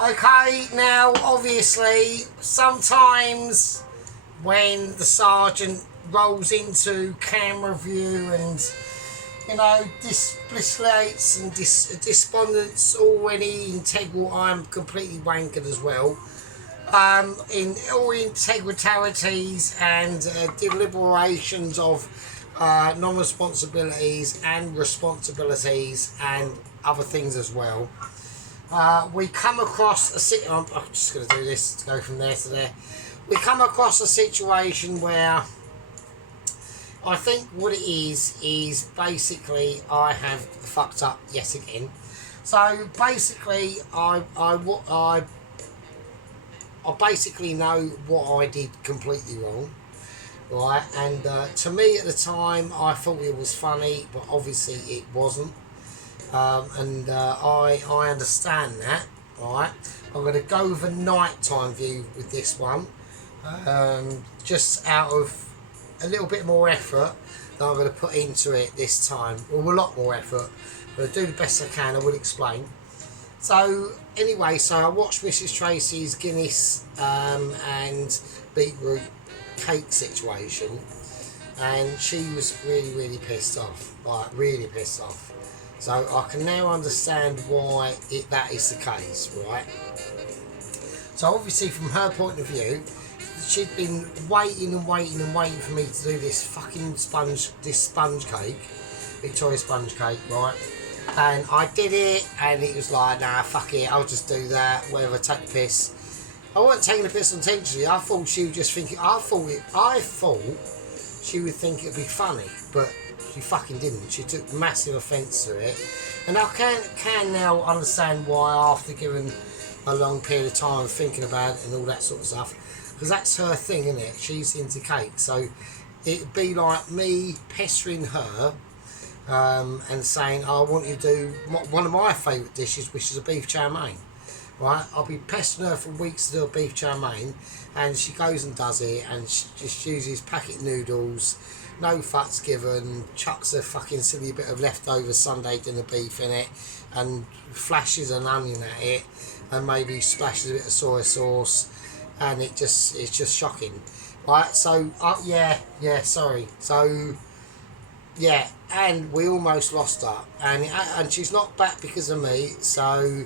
Okay, now obviously sometimes when the sergeant rolls into camera view and displaymates and despondence already integral, I'm completely wankered as well. In all integritalities and deliberations of non-responsibilities and responsibilities and other things as well. We come across I'm just going to do this to go from there to there. We come across a situation where I think what it is basically I have fucked up yet again. So basically, I basically know what I did completely wrong, right? And to me at the time, I thought it was funny, but obviously it wasn't. I understand that, right? I'm going to go with a nighttime view with this one, just out of a little bit more effort that I'm going to put into it this time. Well, a lot more effort, but I'll do the best I can. I will explain. So anyway, so I watched Mrs. Tracy's Guinness and beetroot cake situation, and she was really pissed off, like really pissed off. So I can now understand why that is the case, right? So obviously from her point of view, she'd been waiting for me to do this fucking sponge cake, Victoria sponge cake, right? And I did it, and it was like, nah, fuck it, I'll just do that, whatever, take the piss. I wasn't taking the piss intentionally. I thought she would just think I thought she would think it'd be funny, but she fucking didn't. She took massive offence to it, and I can now understand why, after giving a long period of time thinking about it and all that sort of stuff, because that's her thing, isn't it? She's into cake, so it'd be like me pestering her and saying, I want you to do one of my favourite dishes, which is a beef chow mein. Right, I'll be pestering her for weeks to do a beef chow mein, and she goes and does it, and she just uses packet noodles, no fucks given, chucks a fucking silly bit of leftover Sunday dinner beef in it, and flashes an onion at it, and maybe splashes a bit of soy sauce, and it's just shocking. Right, so sorry, so yeah, and we almost lost her, and she's not back because of me, so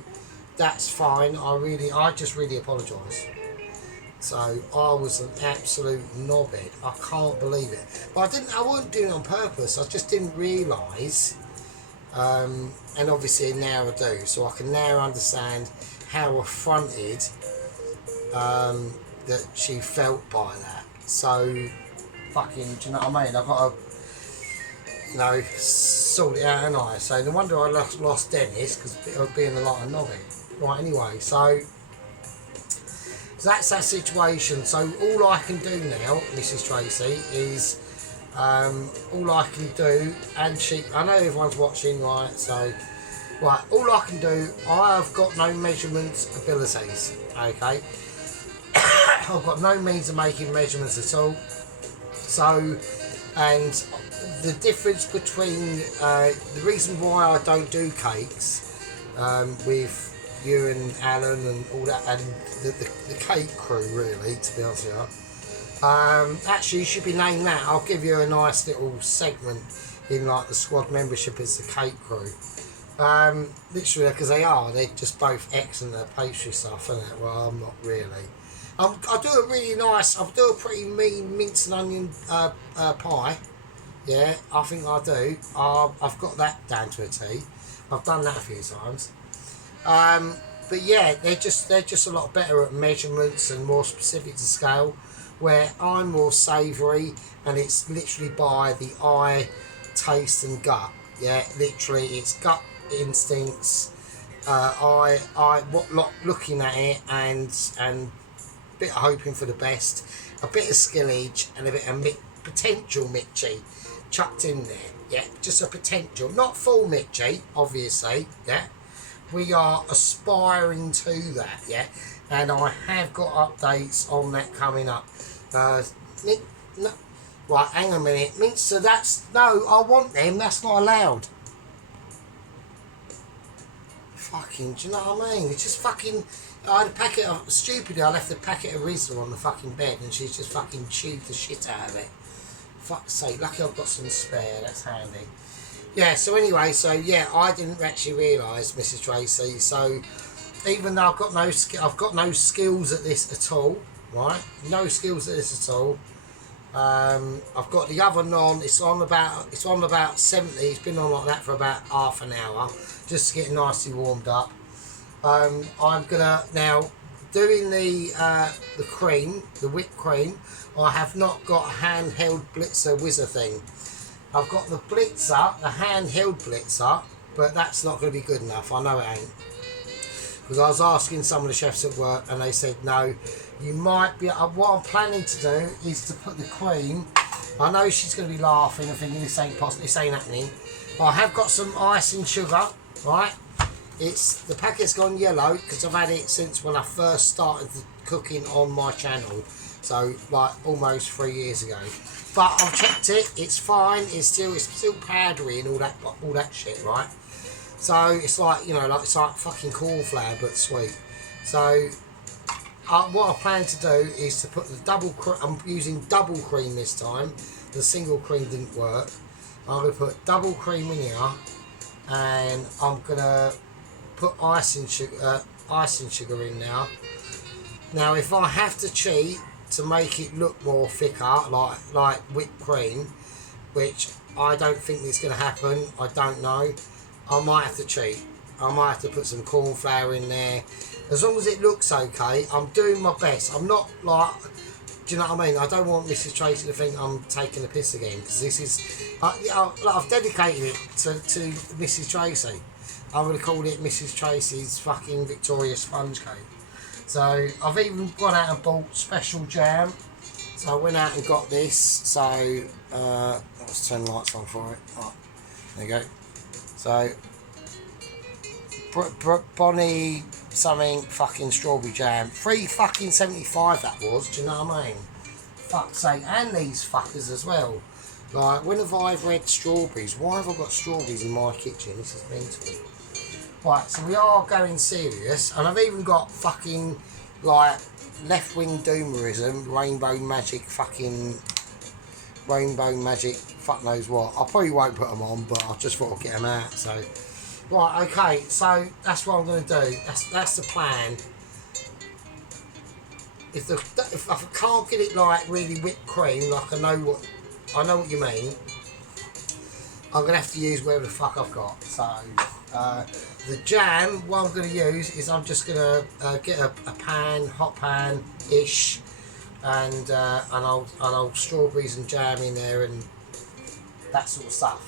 that's fine. I just really apologise. So I was an absolute knobhead. I can't believe it. But I wasn't doing it on purpose. I just didn't realise. And obviously now I do. So I can now understand how affronted that she felt by that. So fucking, do you know what I mean? I've got to, sort it out, haven't I? So no wonder I lost Dennis, because I was being a lot of knobhead. Right, anyway, so that's that situation. So all I can do now, Mrs. Tracy, is all I can do, and I know everyone's watching, right? So, right, all I can do, I have got no measurement abilities, okay? I've got no means of making measurements at all. So, and the difference between the reason why I don't do cakes with you and Alan and all that, and the cake crew, really, to be honest with you. Actually, you should be named that. I'll give you a nice little segment in like the squad membership as the cake crew. Literally, because they're just both excellent at pastry stuff, isn't it? Well, I'm not really. I do a pretty mean mince and onion pie. Yeah, I think I do. I've got that down to a T. I've done that a few times. But yeah, they're just a lot better at measurements and more specific to scale, where I'm more savoury, and it's literally by the eye, taste and gut. Yeah, literally it's gut instincts. Looking at it and a bit of hoping for the best, a bit of skillage and a bit of potential Mitchie chucked in there. Yeah, just a potential, not full Mitchie, obviously. Yeah. We are aspiring to that, yeah, and I have got updates on that coming up. No, right, hang on a minute, so I want them. That's not allowed. fucking, do you know what I mean? It's just fucking, I had a packet of, stupidly I left a packet of Rizla on the fucking bed and she's just fucking chewed the shit out of it. Fuck's sake, lucky I've got some spare, that's handy. Yeah, so anyway, so yeah, I didn't actually realise, Mrs. Tracy, so even though I've got no skills at this at all, right? No skills at this at all. I've got the oven on. It's on about 70. It's been on like that for about half an hour, just to get nicely warmed up. I'm gonna now doing the cream, the whipped cream. I have not got a handheld blitzer whizzer thing. I've got the blitzer, the handheld blitzer, but that's not going to be good enough. I know it ain't. Because I was asking some of the chefs at work and they said no, you might be, what I'm planning to do is to put the cream, I know she's going to be laughing and thinking this ain't possible, this ain't happening, but I have got some icing sugar, right? The packet's gone yellow because I've had it since when I first started cooking on my channel, so like almost 3 years ago. But I've checked it, it's fine, it's still powdery and all that shit, right? So it's like, you know, like it's like fucking corn flour but sweet. So what I plan to do is to put the I'm using double cream this time. The single cream didn't work. I'm going to put double cream in here, and I'm going to put icing sugar in now. Now if I have to cheat to make it look more thicker, like whipped cream, which I don't think is going to happen, I don't know, I might have to cheat. I might have to put some corn flour in there. As long as it looks okay, I'm doing my best. I'm not like, do you know what I mean? I don't want Mrs. Tracy to think I'm taking the piss again, because this is, I've dedicated it to Mrs. Tracy. I'm going to call it Mrs. Tracy's fucking Victoria sponge cake. So I've even gone out and bought special jam. So I went out and got this. So let's turn the lights on for it. Right, there you go. So Bonnie something fucking strawberry jam, $3.75 that was. Do you know what I mean? Fuck's sake, and these fuckers as well. Like, when have I read strawberries? Why have I got strawberries in my kitchen? This is mental. Right, so we are going serious, and I've even got fucking like left-wing doomerism, rainbow magic, fuck knows what. I probably won't put them on, but I just thought I'd get them out. So, right, okay, so that's what I'm going to do. That's the plan. If I can't get it like really whipped cream, like I know what you mean, I'm going to have to use whatever the fuck I've got. So, the jam, what I'm going to use is I'm just going to get a pan, hot pan-ish, and I'll strawberries and jam in there and that sort of stuff.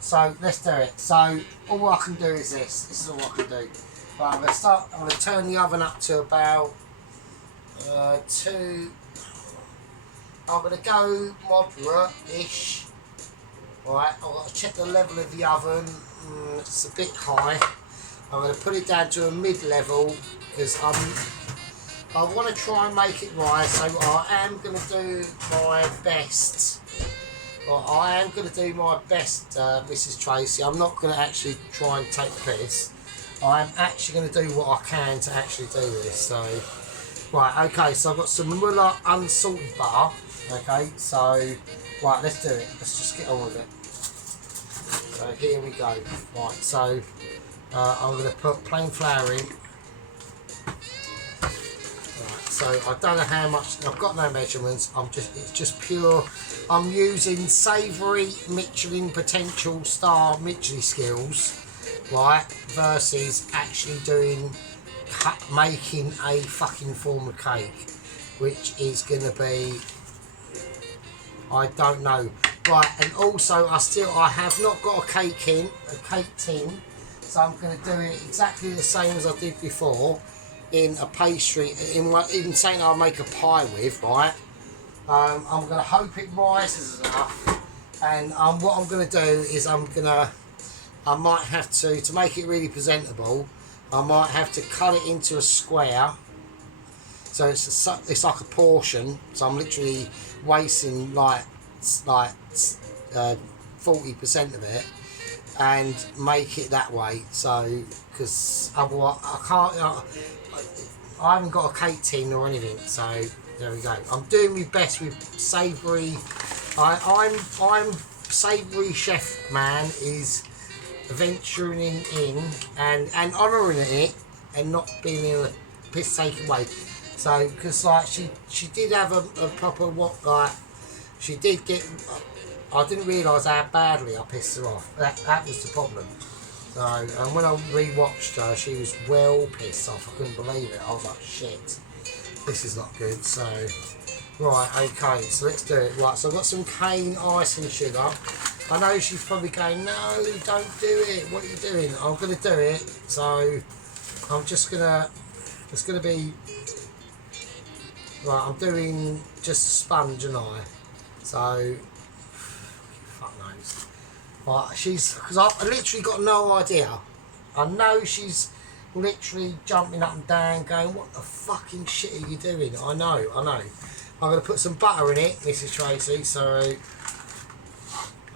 So let's do it. So all I can do is this. This is all I can do. Right, I'm going to turn the oven up to about 2. I'm going to go moderate-ish. Right, I've got to check the level of the oven. It's a bit high. I'm going to put it down to a mid-level because I want to try and make it right. So I am going to do my best. Mrs. Tracy. I'm not going to actually try and take the piss. I'm actually going to do what I can to actually do this. So, right, okay, so I've got some Muller unsalted butter. Okay, so, right, let's do it. Let's just get on with it. So here we go. Right, so I'm going to put plain flour in. Right, so I don't know how much. I've got no measurements. It's just pure. I'm using savoury Michelin potential star Michelin skills, right, versus actually making a fucking form of cake, which is going to be, I don't know. Right, and also I have not got a cake tin, so I'm going to do it exactly the same as I did before in a pastry, in something I'll make a pie with, right? I'm going to hope it rises enough, and what I'm going to do is I might have to make it really presentable, I might have to cut it into a square, so it's like a portion, so I'm literally wasting like 40% of it, and make it that way. So, because otherwise I can't. I haven't got a cake tin or anything. So there we go. I'm doing my best with savoury. I'm savoury chef man is venturing in and honouring it and not being in a piss taken way. So because like she did have a proper she did get. I didn't realise how badly I pissed her off. That was the problem. So, and when I rewatched her, she was well pissed off. I couldn't believe it. I was like, shit, this is not good. So, right, okay, so let's do it. Right, so I've got some cane icing sugar. I know she's probably going, no, don't do it. What are you doing? I'm going to do it. So, I'm just going to, it's going to be, right, I'm doing just a sponge and I. So, fuck knows. Right, because I've literally got no idea. I know she's literally jumping up and down going, what the fucking shit are you doing? I know. I'm going to put some butter in it, Mrs. Tracy, so...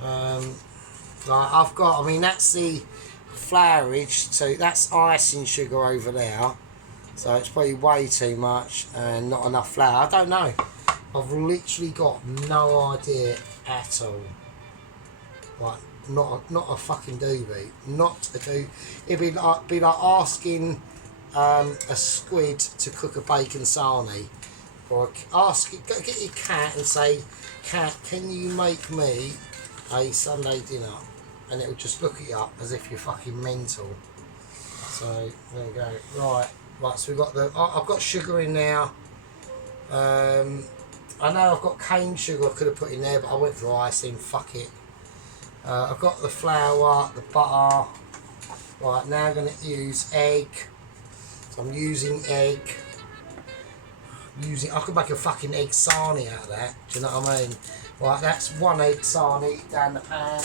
right, I've got, I mean, that's the flourage, so that's icing sugar over there. So it's probably way too much and not enough flour. I don't know. I've literally got no idea at all. Right, not a fucking doobie. Not a do. It'd be like asking a squid to cook a bacon sarnie, or get your cat and say, cat, can you make me a Sunday dinner? And it will just look at you up as if you're fucking mental. So there we go. Right. So we've got I've got sugar in now. I know I've got cane sugar I could have put in there, but I went for icing. Fuck it. I've got the flour, the butter. Right, now I'm going to use egg. So I'm using egg. I could make a fucking egg sarnie out of that. Do you know what I mean? Right, that's one egg sarnie down the pan.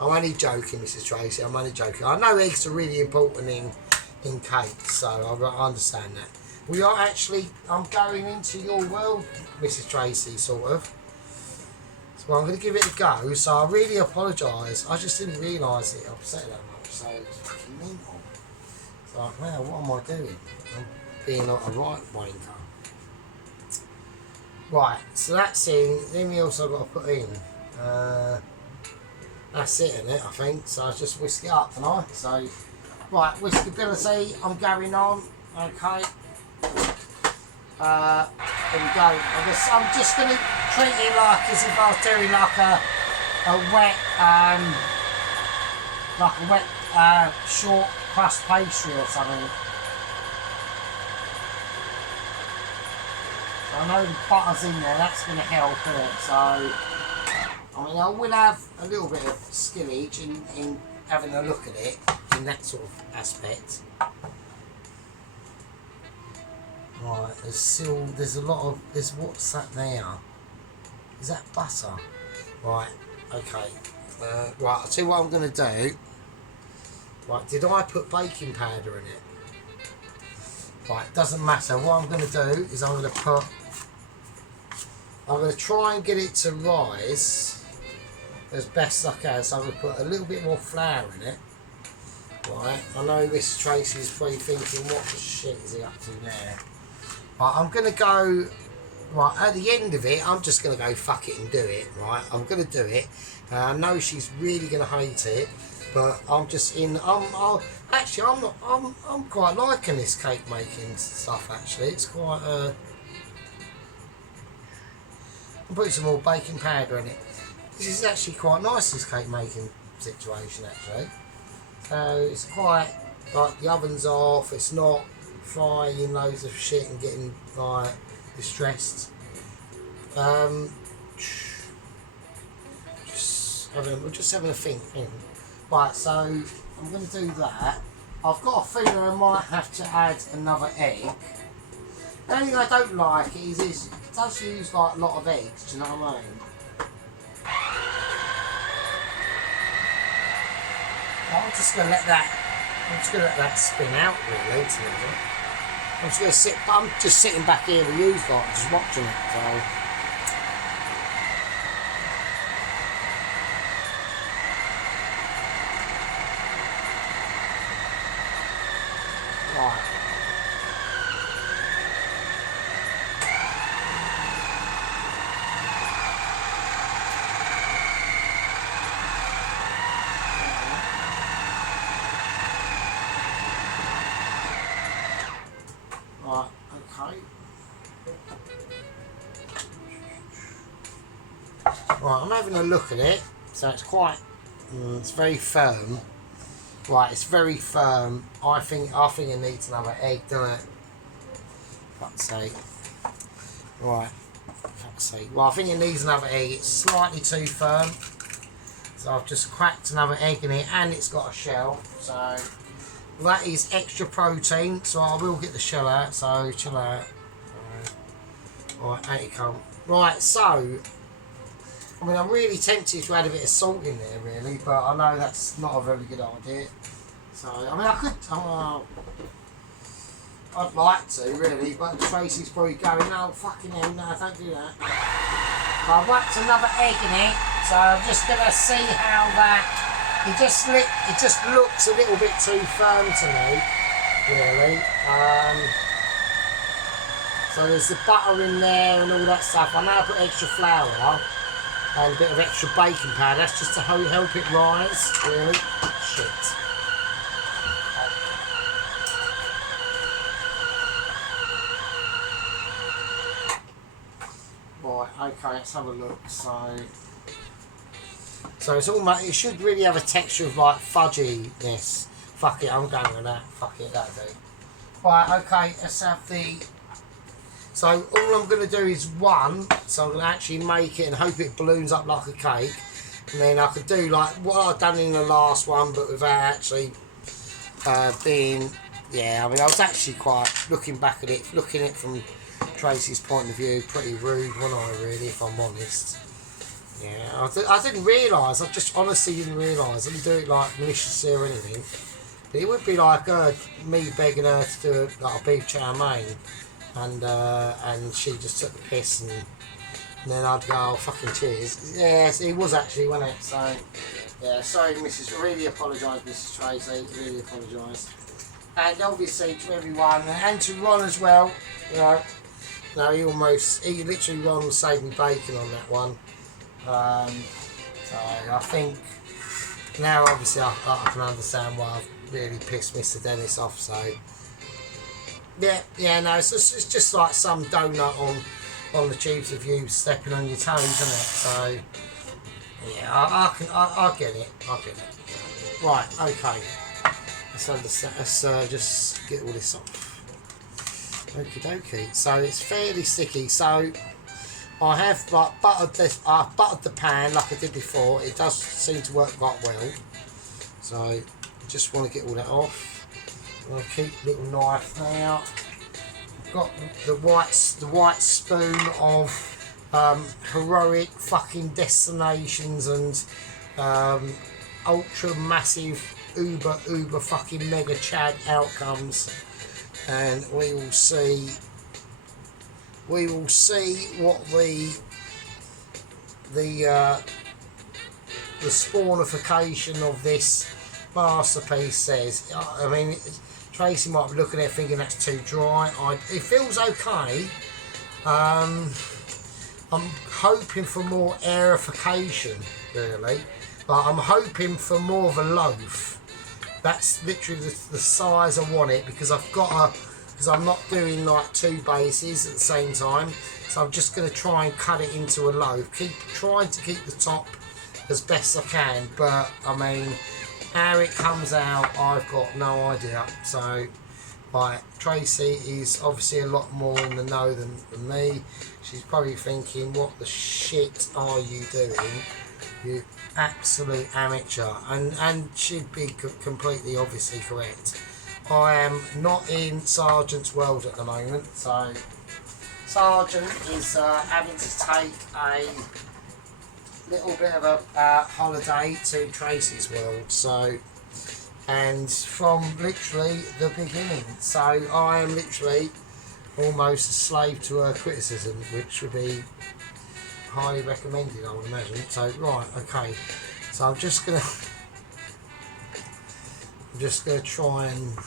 I'm only joking, Mrs. Tracy. I'm only joking. I know eggs are really important in cakes, so I understand that. We are actually, I'm going into your world, Mrs. Tracy, sort of. So I'm going to give it a go, so I really apologise. I just didn't realise it upset that much, so it's fucking mental. It's like, wow, what am I doing? I'm being like a right wanker. Right, so that's in. Then we also got to put in. That's it, isn't it, I think. So I just whisk it up, can I? So, right, whiskability, I'm going on. Okay. There we go. I'm just going to treat it like as if I was doing like a wet short crust pastry or something. So I know the butter's in there, that's going to help, isn't it? So, I mean, I will have a little bit of skillage in having a look at it in that sort of aspect. Right, there's a lot of, what's that there? Is that butter? Right, okay. Right, I'll tell you what I'm going to do. Right, did I put baking powder in it? Right, doesn't matter. What I'm going to do is I'm going to try and get it to rise as best I can. So I'm going to put a little bit more flour in it. Right, I know Miss Tracy's probably thinking, what the shit is he up to there? Right, I'm going to go, right, at the end of it, I'm just going to go fuck it and do it, right? I'm going to do it. I know she's really going to hate it, but I'm just in, I'm quite liking this cake making stuff, actually. It's quite, I'm putting some more baking powder in it. This is actually quite nice, this cake making situation, actually. So it's quite, like, the oven's off, it's not frying loads of shit and getting like distressed. Just having a think. Right, so I'm going to do that. I've got a feeling I might have to add another egg. The only thing I don't like is it does use like a lot of eggs. Do you know what I mean? I'm just going to let that spin out really. I'm just sitting back here with you lot, just watching it. So. Right. Right, okay. Right, I'm having a look at it. So it's quite, it's very firm. Right, it's very firm. I think it needs another egg, doesn't it? Fuck's sake. Right, fuck's sake. Well, I think it needs another egg. It's slightly too firm. So I've just cracked another egg in it, and it's got a shell. So that is extra protein. So I will get the shell out. So chill out. Right, out you come. Right, so I mean, I'm really tempted to add a bit of salt in there, really, but I know that's not a very good idea. So, I mean, I could, I'd like to, really, but Tracy's probably going, no, fucking hell, no, don't do that. But I've whacked another egg in it, so I'm just going to see how that, it just looks a little bit too firm to me, really. So there's the butter in there and all that stuff. I now put extra flour and a bit of extra baking powder. That's just to help it rise, really. Shit. Right, okay, let's have a look. So it's almost, it should really have a texture of like fudginess. Fuck it, I'm going with that. Fuck it, that'll do. Right, okay, let's have the... So all I'm going to do is one, so I'm going to actually make it and hope it balloons up like a cake. And then I could do like what I've done in the last one, but without actually being, yeah, I mean, I was actually quite, looking back at it, looking at it from Tracy's point of view, pretty rude, wasn't I, really, if I'm honest. Yeah, I didn't realise, I just honestly didn't realise, I didn't do it like maliciously or anything. But it would be like me begging her to do like a beef chow mein. And she just took the piss, and then I'd go, oh, fucking cheers. Yes, it was actually, wasn't it? So, yeah, sorry, really apologise, Mrs. Tracy, really apologise. And obviously to everyone, and to Ron as well, you know, no, he literally, Ron saved me bacon on that one. So I think, now obviously I can understand why I've really pissed Mr. Dennis off, so... Yeah, no, it's just like some donut on the tubes of you stepping on your toes, isn't it? So, yeah, I get it. Right, okay. Let's just get all this off. Okie dokie. So it's fairly sticky. So I have like buttered the pan like I did before. It does seem to work quite well. So I just want to get all that off. I'll keep the little knife now. I've got the white spoon of heroic fucking destinations and ultra massive uber fucking mega chad outcomes, and we will see what the spawnification of this masterpiece says. I mean, Tracy might be looking at it thinking that's too dry. It feels okay. I'm hoping for more aerification, really, but I'm hoping for more of a loaf. That's literally the size I want it, because because I'm not doing like two bases at the same time, so I'm just going to try and cut it into a loaf. Trying to keep the top as best I can, but I mean, how it comes out, I've got no idea. So, right, Tracy is obviously a lot more in the know than me. She's probably thinking, what the shit are you doing, you absolute amateur? And she'd be completely obviously correct. I am not in Sergeant's world at the moment, so Sergeant is having to take a little bit of a holiday to Tracy's world, so, and from literally the beginning, so I am literally almost a slave to her criticism, which would be highly recommended, I would imagine. So right, okay, so I'm just gonna try and,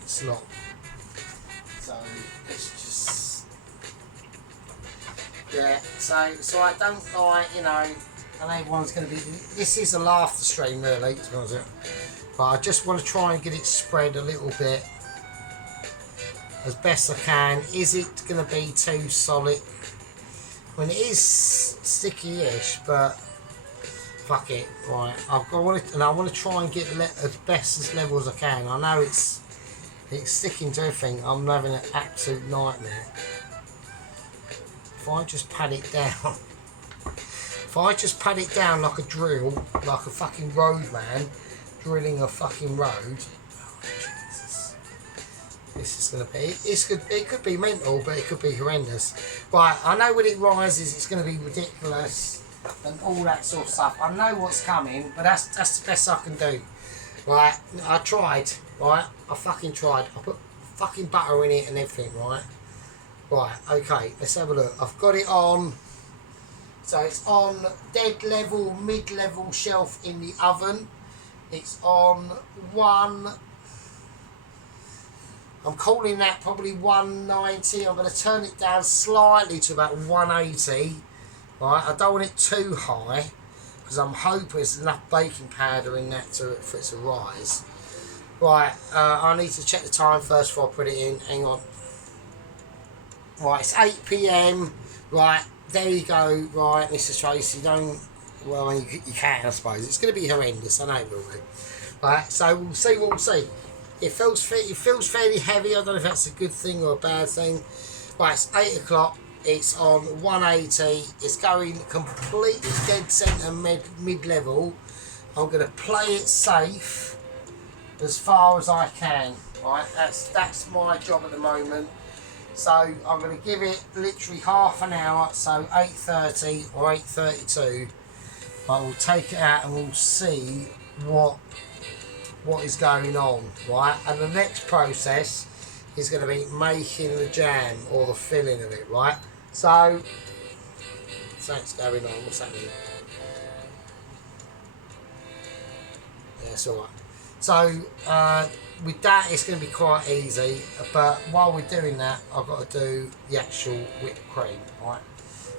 it's not Yeah, so I don't like, you know, and everyone's going to be, this is a laughter stream really, to be honest with you. But I just want to try and get it spread a little bit as best I can. Is it going to be too solid? I mean, it is sticky-ish, but fuck it, right. I want to try and get as best as level as I can. I know it's sticking to everything. I'm having an absolute nightmare. If I just pat it down, if I just pat it down like a drill, like a fucking roadman drilling a fucking road. This is going to be, it could be mental, but it could be horrendous. Right, I know when it rises it's going to be ridiculous and all that sort of stuff. I know what's coming, but that's the best I can do. Right, I tried, right, I fucking tried. I put fucking butter in it and everything, right. Right, okay, let's have a look. I've got it on, so it's on dead level, mid-level shelf in the oven. It's on I'm calling that probably 190. I'm going to turn it down slightly to about 180. Right, I don't want it too high because I'm hoping there's enough baking powder in that for it to rise. Right, I need to check the time first before I put it in. Hang on. Right, it's 8 PM. Right, there you go. Right, Mr. Tracy, don't. Well, I mean, you can, I suppose. It's going to be horrendous. I know it will be. Right, so we'll see what we'll see. It feels fairly heavy. I don't know if that's a good thing or a bad thing. Right, it's 8 o'clock. It's on 180. It's going completely dead centre mid-level. I'm going to play it safe as far as I can. Right, that's my job at the moment. So I'm going to give it literally half an hour. So 8:30 or 8:32. I will take it out and we'll see what is going on, right? And the next process is going to be making the jam or the filling of it, right? So that's going on. What's happening? Yeah, it's all right. So with that, it's going to be quite easy. But while we're doing that, I've got to do the actual whipped cream, right?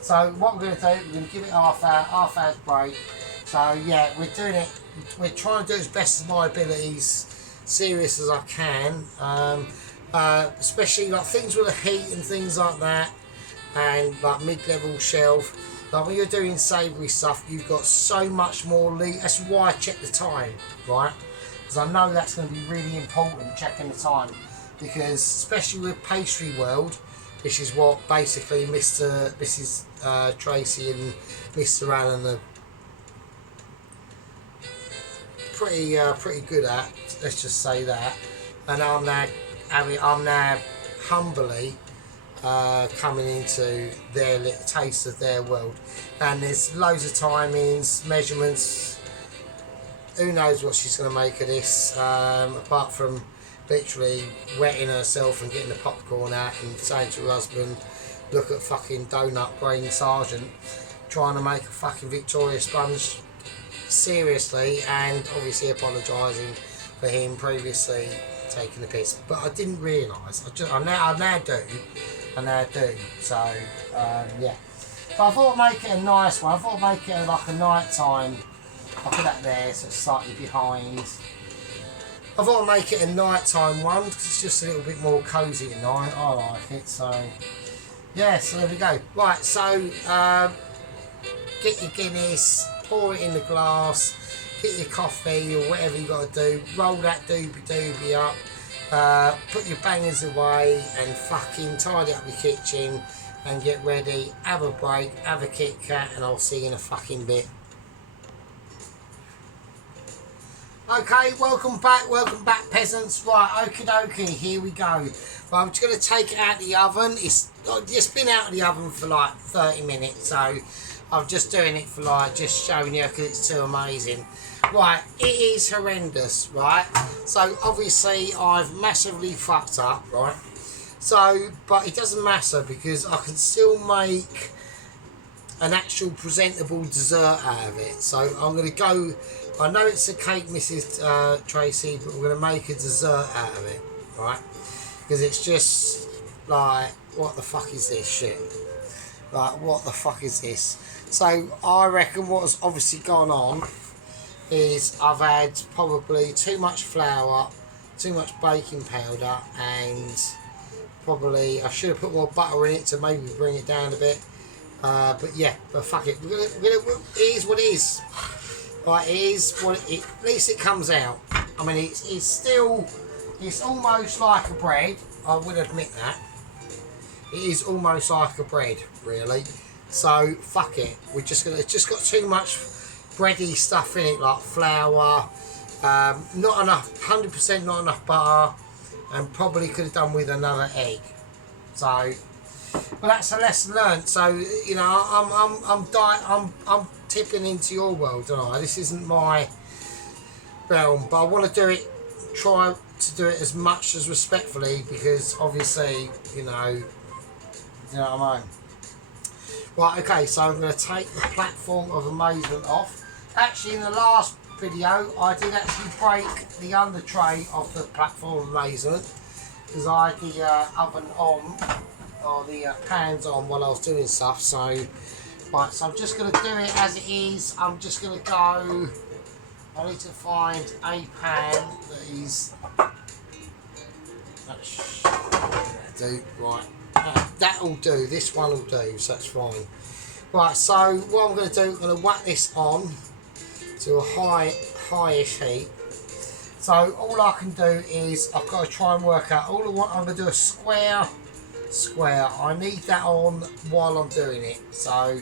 So what we're going to do, we're going to give it half hour's break. So yeah, we're doing it. We're trying to do it as best as my abilities, serious as I can. Especially like things with the heat and things like that, and like mid-level shelf. Like when you're doing savoury stuff, you've got so much more lead. That's why I check the time, right? Because I know that's going to be really important, checking the time. Because especially with pastry world, which is what basically Mrs. Tracy and Mr. Allen are pretty good at. Let's just say that. And I'm now humbly coming into their little taste of their world. And there's loads of timings, measurements. Who knows what she's going to make of this, apart from literally wetting herself and getting the popcorn out and saying to her husband, look at fucking donut brain sergeant trying to make a fucking Victoria sponge, seriously, and obviously apologising for him previously taking the piss. But I didn't realise. I now do. So yeah. So I thought I'd make it a nice one. I thought I'd make it like a night time. I'll put that there so it's slightly behind. I thought I'd make it a nighttime one because it's just a little bit more cosy at night. I like it. So yeah, so there we go. Right, so get your Guinness, pour it in the glass, get your coffee or whatever you got to do, roll that doobie up, put your bangers away and fucking tidy up your kitchen and get ready, have a break, have a Kit Kat, and I'll see you in a fucking bit. Okay, welcome back peasants. Right, okie dokie, here we go. Well, I'm just going to take it out of the oven. It's been out of the oven for like 30 minutes, so I'm just doing it for like, just showing you because it's too amazing. Right, it is horrendous, right? So obviously I've massively fucked up, right? So, but it doesn't matter because I can still make an actual presentable dessert out of it. So I'm going to go, I know it's a cake, Mrs. Tracy, but we're going to make a dessert out of it, right? Because it's just like, what the fuck is this shit? Like, what the fuck is this? So I reckon what's obviously gone on is I've had probably too much flour, too much baking powder, and probably I should have put more butter in it to maybe bring it down a bit. But yeah, but fuck it. It is what it is. Right, it is what it, at least it comes out. I mean, it's still, it's almost like a bread. I would admit that. It is almost like a bread, really. So fuck it. We're just gonna. It's just got too much bready stuff in it, like flour. Not enough. 100% not enough butter, and probably could have done with another egg. So, but that's a lesson learned. So you know, I'm tipping into your world, don't I? This isn't my realm, but I want to do it. Try to do it as much as respectfully, because obviously, you know what I mean. Right, okay, so I'm going to take the platform of amazement off. Actually, in the last video, I did actually break the under tray of the platform of amazement, because I had the oven on, or the pans on while I was doing stuff. So, right, so I'm just going to do it as it is. I'm just going to go, I need to find a pan that is, do, right. That'll do, this one will do, so that's fine. Right, so what I'm going to do, I'm going to whack this on to a highish heat. So all I can do is, I've got to try and work out, all I want, I'm going to do a square. I need that on while I'm doing it. So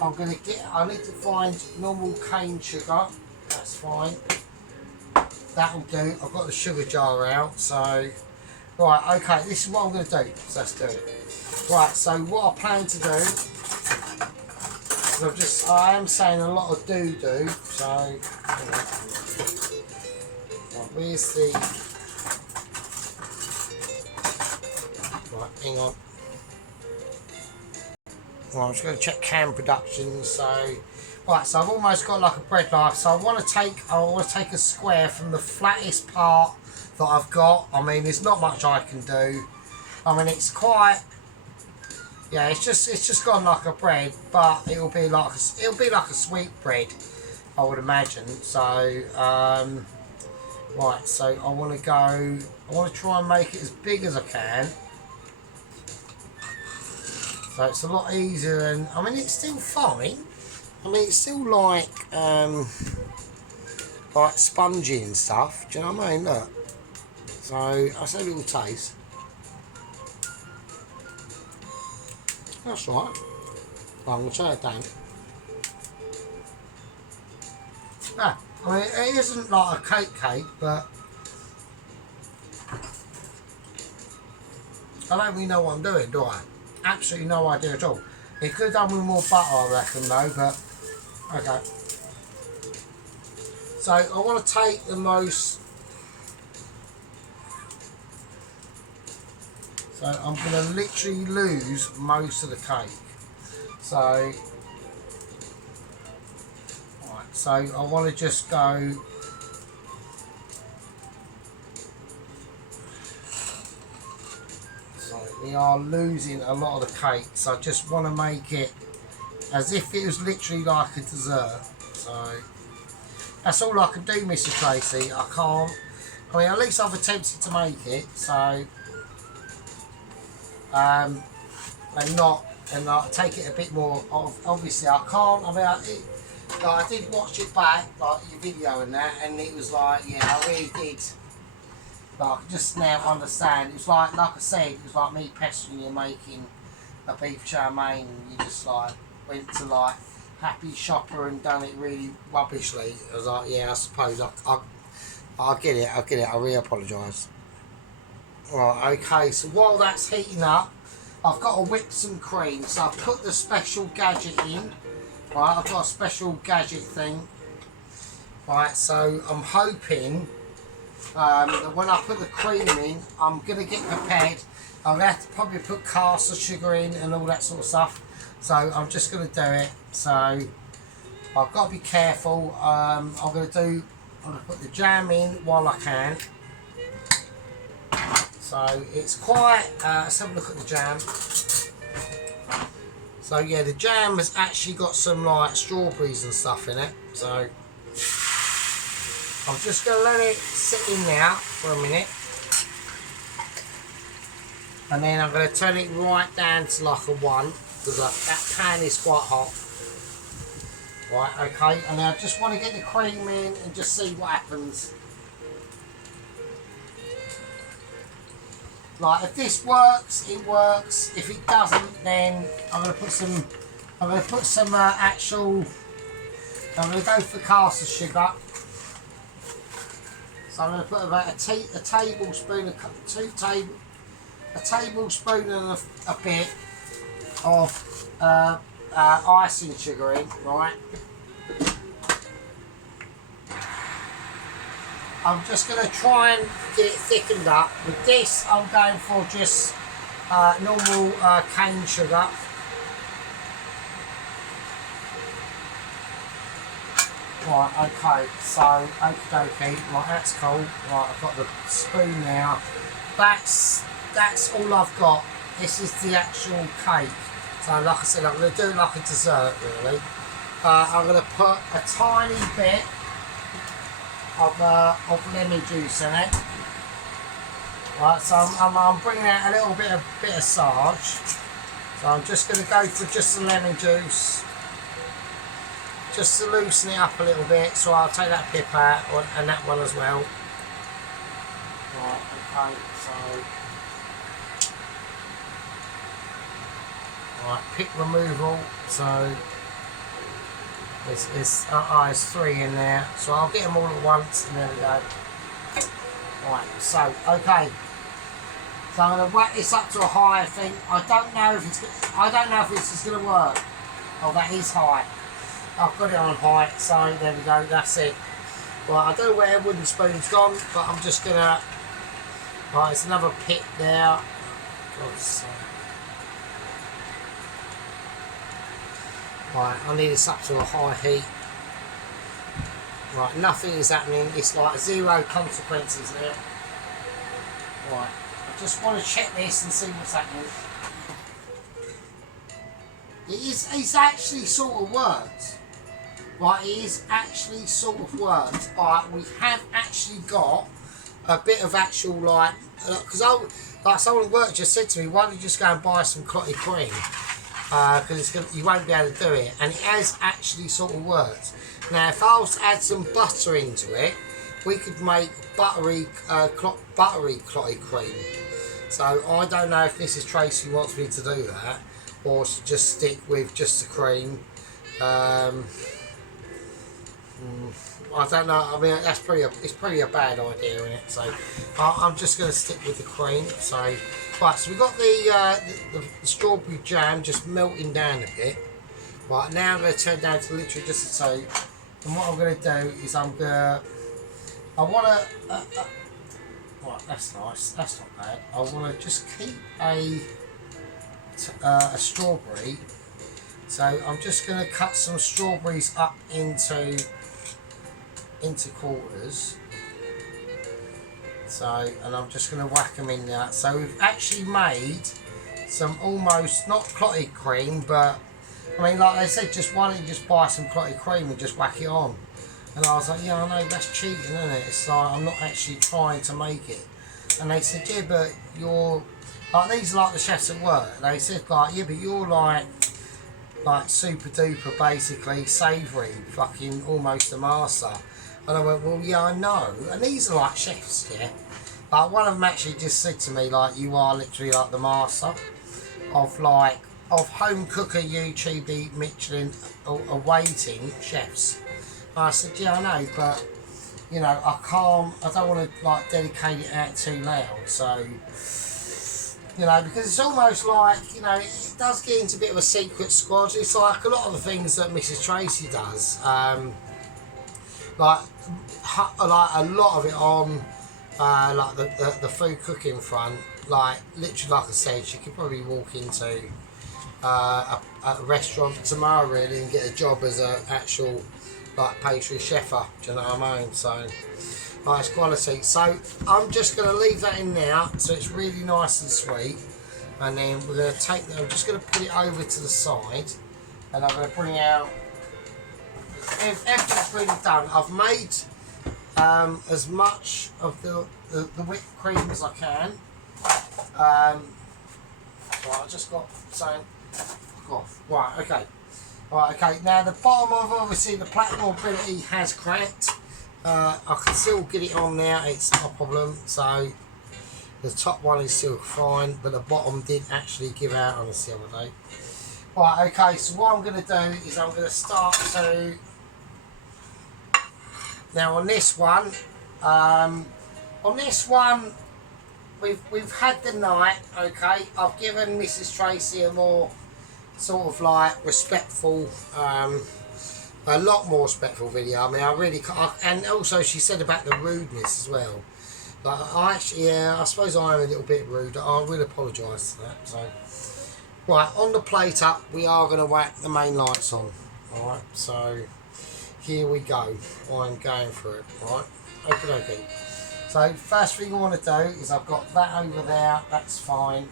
I'm going to get, I need to find normal cane sugar, that's fine. That'll do, I've got the sugar jar out, so. Right, okay, this is what I'm going to do, so let's do it. Right, so what I plan to do, I am saying a lot of do, so, right, where's the, right, hang on. Right, I'm just going to check cam production, so, right, so I've almost got like a bread knife, so I want to take a square from the flattest part that I've got. I mean, there's not much I can do. I mean, it's quite, yeah, it's just gone like a bread, but it'll be like a sweet bread, I would imagine. So right, so I want to try and make it as big as I can, so it's a lot easier. And I mean, it's still fine. I mean, it's still like spongy and stuff, do you know what I mean? Look, so I'll say a little taste. That's right. Well, I'm going to try it down. Ah, I mean, it isn't like a cake, but I don't really know what I'm doing, do I? Absolutely no idea at all. It could have done with more butter, I reckon, though, but okay. So I want to take the most. So I'm going to literally lose most of the cake. So, right, so I want to just go. So we are losing a lot of the cake. So I just want to make it as if it was literally like a dessert. So that's all I can do, Mr. Tracy. I can't. I mean, at least I've attempted to make it. So. And take it a bit more. Obviously, I can't. I mean, I did watch it back, like your video and that, and it was like, yeah, I really did. Like, just now understand. It was like I said, it was like me pestering you making a beef chow mein, and you just like went to like Happy Shopper and done it really rubbishly. I was like, yeah, I suppose I get it. I really apologise. Right, okay, so while that's heating up, I've got to whip some cream. So I've put the special gadget in. Right, I've got a special gadget thing. Right, so I'm hoping that when I put the cream in, I'm going to get prepared. I'm going to have to probably put caster sugar in and all that sort of stuff. So I'm just going to do it. So I've got to be careful. I'm going to put the jam in while I can. So it's quite, let's have a look at the jam. So yeah, the jam has actually got some like strawberries and stuff in it. So I'm just going to let it sit in there for a minute. And then I'm going to turn it right down to like a 1, because like, that pan is quite hot. Right, okay, and I just want to get the cream in and just see what happens. Like, if this works, it works. If it doesn't, then I'm going to put some. I'm going to put some actual. I'm going to go for caster sugar. So I'm going to put about a tablespoon, a tablespoon and a bit of icing sugar in, right? I'm just going to try and get it thickened up. With this, I'm going for just normal cane sugar. Right, okay, so, okay, right, that's cool. Right, I've got the spoon now. That's all I've got. This is the actual cake. So, like I said, I'm going to do it like a dessert, really. I'm going to put a tiny bit of lemon juice in it. Right, so I'm bringing out a little bit of sarge. So I'm just going to go for just the lemon juice, just to loosen it up a little bit. So I'll take that pip out and that one as well. Right, okay, so right, pip removal. So it's 3 in there, so I'll get them all at once and there we go. Right, so okay, so I'm going to whack this up to a high thing. I don't know if this is going to work. Oh, that is high. I've got it on high, so there we go. That's it. Right, I don't know where wooden spoon's gone, but I'm just gonna. Right, it's another pit there. God's sake. Right, I need this up to a high heat. Right, nothing is happening. It's like 0 consequences there. Right, I just want to check this and see what's happening. It's actually sort of worked. Right, it is actually sort of worked. Alright, we have actually got a bit of actual like, because someone at work just said to me, why don't you just go and buy some clotted cream? Because you won't be able to do it, and it has actually sort of worked. Now, if I was to add some butter into it, we could make buttery clotted cream. So I don't know if Mrs. Tracy wants me to do that, or to just stick with just the cream. I don't know. I mean, it's pretty a bad idea, isn't it? So I'm just going to stick with the cream. So right, so we've got the strawberry jam just melting down a bit. Right, now I'm going to turn down to literally just a two. And what I'm going to do is right, that's nice. That's not bad. I want to just keep a strawberry. So I'm just going to cut some strawberries up into quarters. So, and I'm just going to whack them in there. So we've actually made some almost, not clotted cream, but I mean, like they said, just why don't you just buy some clotted cream and just whack it on? And I was like, yeah, I know, that's cheating, isn't it? It's like, I'm not actually trying to make it. And they said, yeah, but you're, like, these are like the chefs at work. They said, like, yeah, but you're like super duper, basically savoury, fucking almost a master. And I went, well, yeah, I know. And these are like chefs, yeah. Like, one of them actually just said to me, like, you are literally like the master of home cooker, YouTube, Michelin, awaiting chefs. And I said, yeah, I know, but you know, I don't want to like dedicate it out too loud. So, you know, because it's almost like, you know, it does get into a bit of a secret squad. It's like a lot of the things that Mrs. Tracy does. Like a lot of it on like the food cooking front, like literally, like I said, she could probably walk into a restaurant tomorrow really and get a job as an actual like pastry chefer. Do you know what I mean? So nice quality. So I'm just going to leave that in now, so it's really nice and sweet. and then we're going to take them. I'm just going to put it over to the side, and I'm going to bring out. Everything's really done. I've made as much of the whipped cream as I can. Right, I just got something off. Right, okay. Right, okay. Now the bottom of obviously the platinum ability has cracked. I can still get it on now. It's not a problem. So the top one is still fine, but the bottom did actually give out on us the other day. Right, okay. So what I'm going to do is I'm going to start to. Now on this one, we've had the night. Okay, I've given Mrs. Tracy a more sort of like respectful, a lot more respectful video. I mean, I really can't, and also she said about the rudeness as well. Like I actually, yeah, I suppose I am a little bit rude. I will apologise for that. So, right, on the plate up, we are going to whack the main lights on. All right, so. Here we go. I'm going for it. Right. Okay. So first thing I want to do is I've got that over there. That's fine.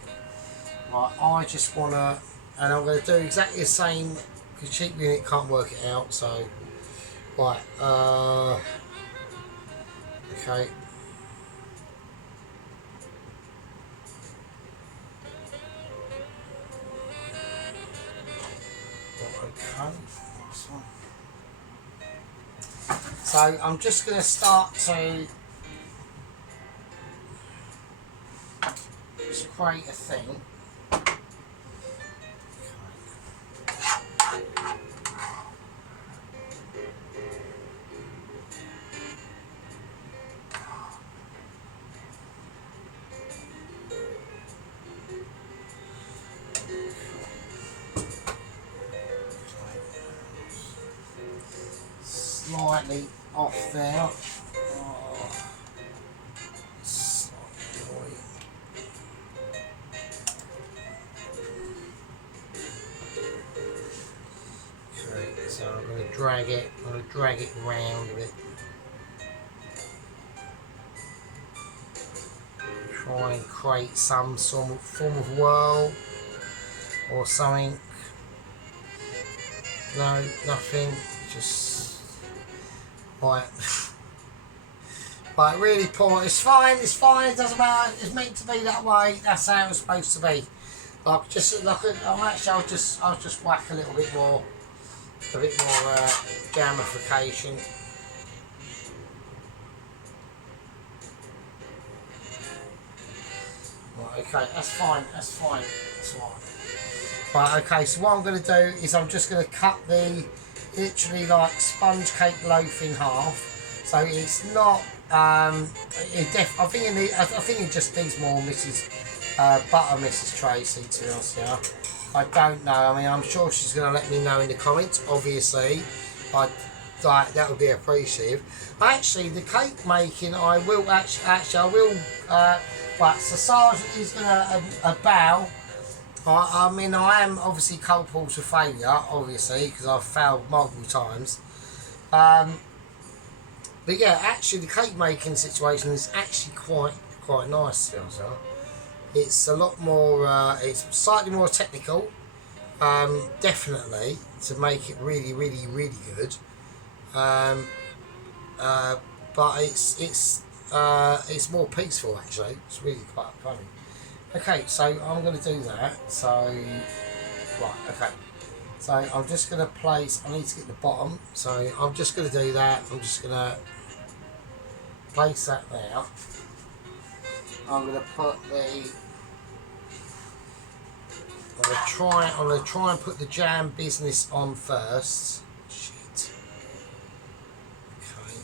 Right. I just want to, and I'm going to do exactly the same because cheap unit can't work it out. So right. Okay. Okay. So I'm just going to start to just create a thing. Slightly off there. Okay, so I'm going to drag it. I'm going to drag it around a bit. Try and create some sort of form of whirl or something. No, nothing. Just right. But really poor. It's fine. It's fine. It doesn't matter. It's meant to be that way. That's how it's supposed to be. Like just like I'll just whack a little bit more, gamification. Right. Okay. That's fine. That's fine. That's fine. Right. Okay. So what I'm going to do is I'm just going to cut the literally like sponge cake loaf in half. So it's not. I think it just needs more butter, Mrs. Tracy, to be honest with you. I don't know. I mean, I'm sure she's going to let me know in the comments. Obviously, that would be appreciative. Actually, the cake making, I will. Right, so Sergeant is going to bow. I mean, I am obviously culpable to failure, obviously, because I've failed multiple times. But yeah, actually the cake making situation is actually quite nice, to be honest. It's a lot more, it's slightly more technical, definitely, to make it really good. But it's more peaceful actually. It's really quite funny. Okay, so I'm going to do that. So right, okay. So I'm just going to place. I need to get the bottom. So I'm just going to do that. I'm just going to place that there. I'm going to put the. I'm going to try and put the jam business on first. Shit. Okay.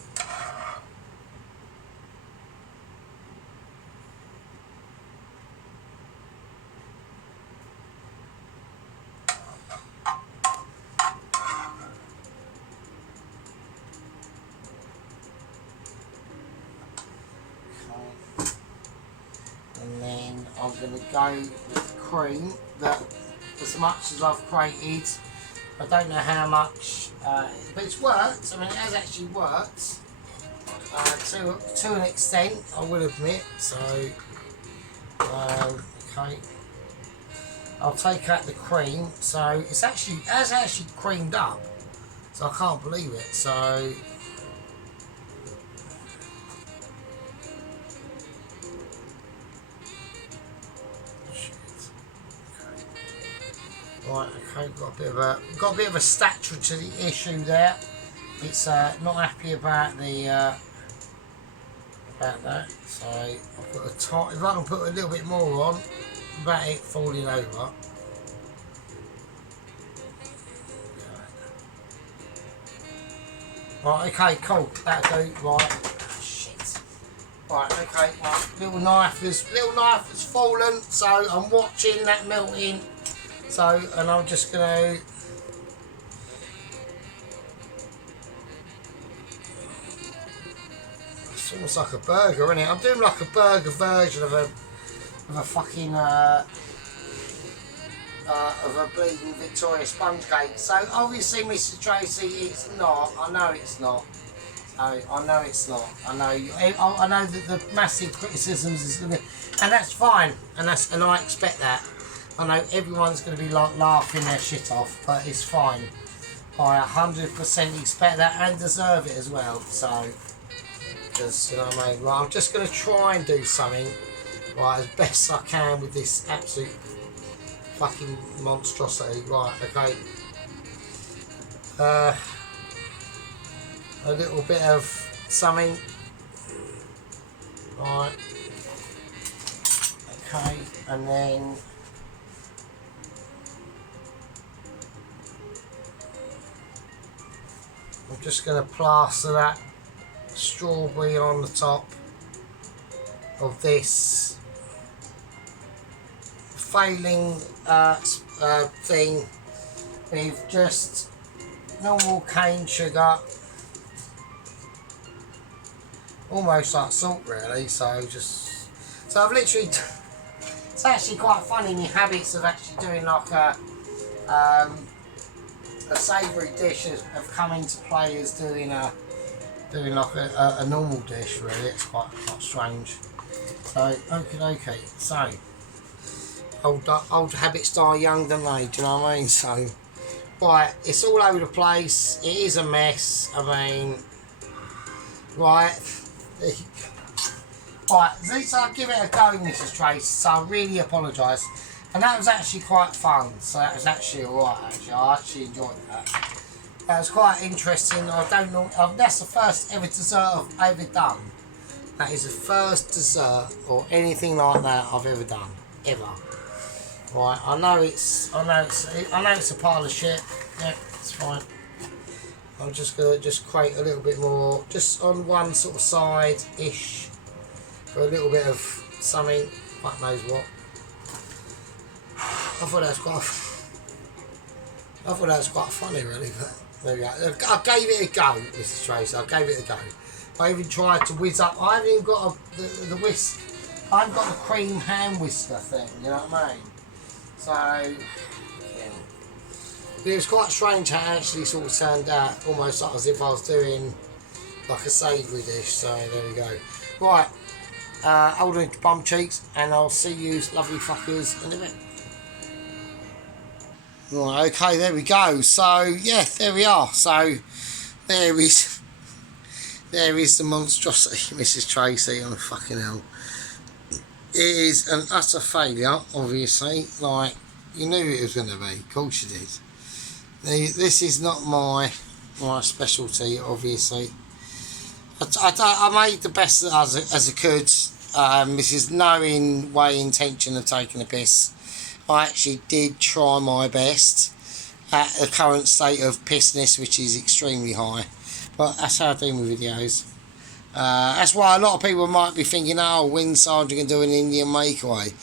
And then I'm going to go with cream that as much as I've created, I don't know how much, but it's worked. I mean, it has actually worked to an extent, I will admit. So, okay. I'll take out the cream. So it's actually creamed up. So I can't believe it. So right, okay, got a bit of a stature to the issue there. It's not happy about the about that. So I'll put if I can put a little bit more on, about it falling over. Right, okay, cool. That'll do. Right, shit. Right, okay. Right, little knife has fallen. So I'm watching that melting. So, and I'm just gonna. It's almost like a burger, isn't it? I'm doing like a burger version of a fucking of a bleeding Victoria sponge cake. So obviously, Mr. Tracy, it's not. I know it's not. I know it's not. I know that the massive criticisms is going to, and that's fine. And I expect that. I know everyone's going to be like laughing their shit off, but it's fine. I 100% expect that and deserve it as well. So, because you know what I mean. Right, I'm just going to try and do something right as best I can with this absolute fucking monstrosity. Right, okay. A little bit of something. Right. Okay, and then I'm just going to plaster that strawberry on the top of this failing thing with just normal cane sugar, almost like salt really. So I've literally it's actually quite funny, my habits of actually doing like a savoury dish have come into play as doing like a normal dish really. It's quite strange. So okay, so old habits die young, don't they? Do you know what I mean? So right, it's all over the place. It is a mess. I mean, right. Right, so I'll give it a go, Mrs. Tracy. So I really apologise. And that was actually quite fun. So that was actually alright. Actually, I actually enjoyed that. That was quite interesting. I don't know. That's the first ever dessert I've ever done. That is the first dessert or anything like that I've ever done, ever. Right, I know it's a pile of shit. Yeah, it's fine. I'm just gonna create a little bit more, just on one sort of side ish, for a little bit of something. Fuck knows what. I thought that was quite funny, really. But there we go. I gave it a go, Mrs. Tracy. I gave it a go. I even tried to whiz up. I haven't even got the whisk. I haven't got the cream hand whisker thing. You know what I mean? So, yeah. But it was quite strange how it actually sort of turned out almost like as if I was doing like a savoury dish. So there we go. Right, hold on to bum cheeks, and I'll see you lovely fuckers in a bit. Right, okay, there we go. So yeah, there we are. So there is the monstrosity, Mrs. Tracy. On fucking hell. It is an utter failure, obviously. Like, you knew it was going to be. Of course you did. This is not my specialty, obviously. I made the best as I could. This is no way intention of taking a piss. I actually did try my best at the current state of pissness, which is extremely high. But that's how I do my videos. That's why a lot of people might be thinking, oh, Wing Sergeant can do an Indian makeaway.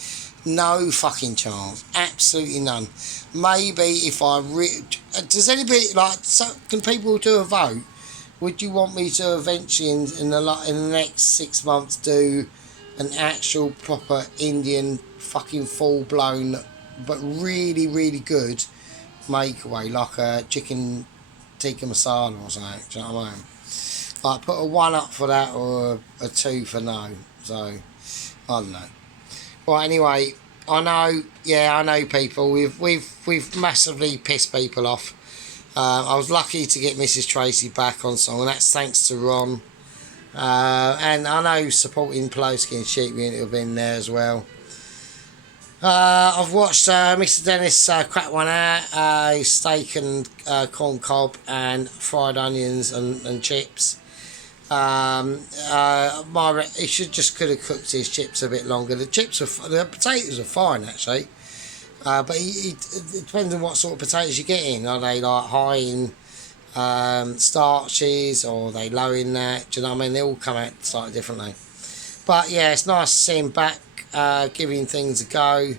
No fucking chance. Absolutely none. Maybe if I... does anybody... can people do a vote? Would you want me to eventually, in the next 6 months, do an actual proper Indian fucking full-blown, but really, really good makeaway, like a chicken tikka masala or something? Do you know what I mean? Like, put a 1 up for that or a 2 for no. So, I don't know. Right, anyway, I know. Yeah, I know people. We've massively pissed people off. I was lucky to get Mrs. Tracy back on song, and that's thanks to Ron. And I know supporting Poloski and Sheep Unit have been there as well. I've watched Mr. Dennis crack one out, steak and corn cob and fried onions and chips. He could have cooked his chips a bit longer. The potatoes are fine actually, but it depends on what sort of potatoes you're getting. Are they like high in starches, or are they low in that? Do you know what I mean? They all come out slightly differently. But yeah, it's nice to see him back, giving things a go.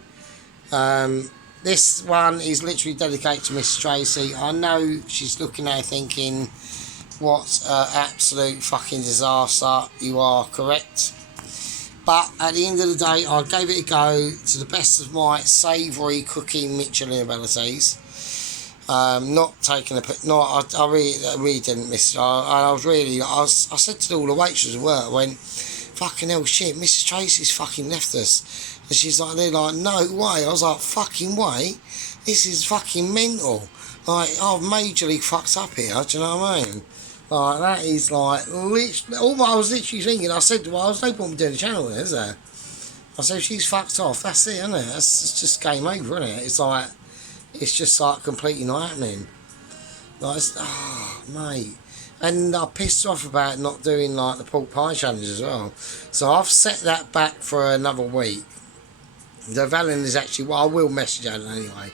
This one is literally dedicated to Miss Tracy. I know she's looking at it thinking, what absolute fucking disaster. You are correct. But at the end of the day, I gave it a go to the best of my savoury cooking Michelin abilities. Not taking a... No, I really didn't miss it. I said to all the waitresses at work, I went, fucking hell, shit, Mrs. Tracy's fucking left us. And they're like, no way. I was like, fucking way? This is fucking mental. Like, I've majorly fucked up here, do you know what I mean? Like, that is like, literally, all I was literally thinking, I said, well, I was no point doing the channel there, is there? I said, if she's fucked off, that's it, isn't it? It's just game over, isn't it? It's like, it's just like completely not happening. Like, mate. And I pissed off about not doing like the pork pie challenge as well. So I've set that back for another week. Though Valen is actually, well, I will message Alan anyway.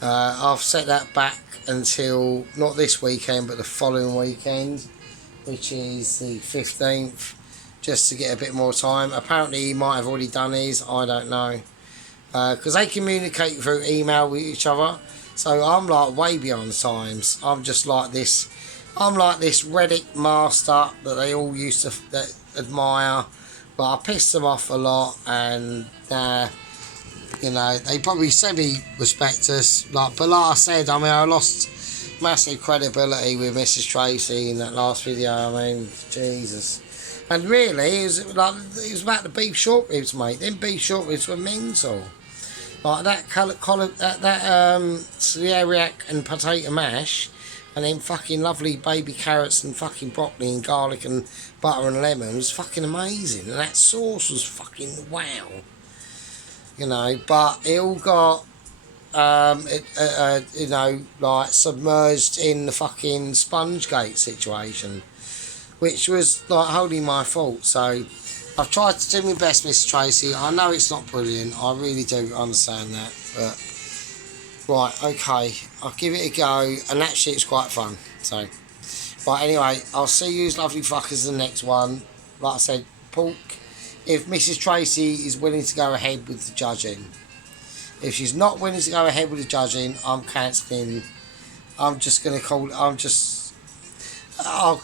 I've set that back until not this weekend but the following weekend, which is the 15th, just to get a bit more time. Apparently he might have already done his, I don't know, because they communicate through email with each other. So I'm like way beyond times. I'm like this Reddit master that they all used to admire, but I pissed them off a lot, and you know, they probably semi-respect us. But like I said, I mean, I lost massive credibility with Mrs. Tracy in that last video. I mean, Jesus. And really, it was about the beef short ribs, mate. Them beef short ribs were mental. Like that celeriac and potato mash, and then fucking lovely baby carrots and fucking broccoli and garlic and butter and lemon was fucking amazing. And that sauce was fucking wow. You know, but it all got, you know, like submerged in the fucking Spongegate situation, which was like wholly my fault. So I've tried to do my best, Miss Tracy. I know it's not brilliant. I really do understand that. But, right, okay. I'll give it a go. And actually, it's quite fun. So, right, anyway, I'll see you lovely fuckers in the next one. Like I said, pork. If Mrs. Tracy is willing to go ahead with the judging. If she's not willing to go ahead with the judging, I'm cancelling. I'm just going to call... I'll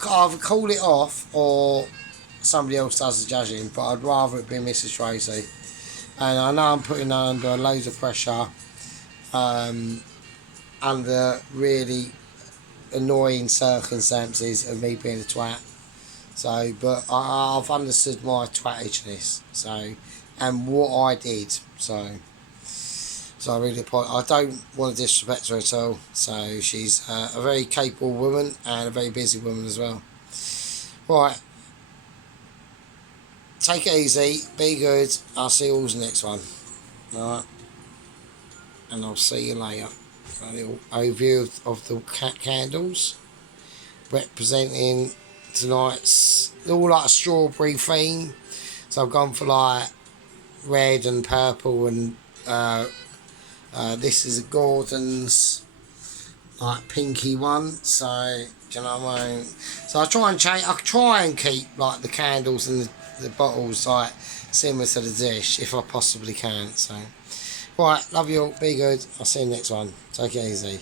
either call it off or somebody else does the judging, but I'd rather it be Mrs. Tracy. And I know I'm putting her under loads of pressure, under really annoying circumstances of me being a twat. So, but I've understood my twattishness, so, and what I did, so I really I don't want to disrespect her at all. So she's a very capable woman and a very busy woman as well. Right, take it easy, be good. I'll see you all in the next one. Alright, and I'll see you later. A little overview of the candles representing tonight's, all like a strawberry theme. So I've gone for like red and purple, and this is a Gordon's like pinky one. So do you know what I mean? So I try and change. I try and keep like the candles and the bottles like similar to the dish if I possibly can. So right, love you all. Be good. I'll see you next one. Take it easy.